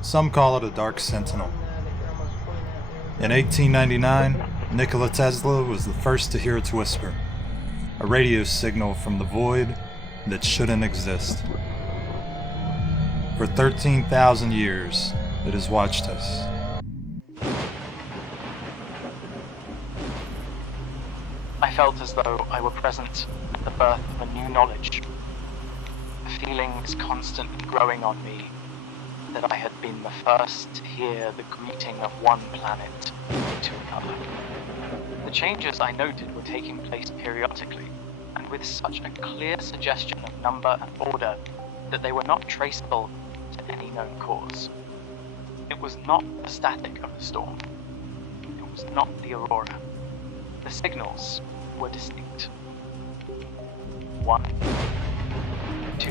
Some call it a dark sentinel. In 1899, Nikola Tesla was the first to hear its whisper, a radio signal from the void that shouldn't exist. For 13,000 years, it has watched us. I felt as though I were present at the birth of a new knowledge. The feeling is constantly growing on me that I had been the first to hear the greeting of one planet to another. The changes I noted were taking place periodically, and with such a clear suggestion of number and order that they were not traceable to any known cause. It was not the static of the storm. It was not the aurora. The signals were distinct. 1, 2,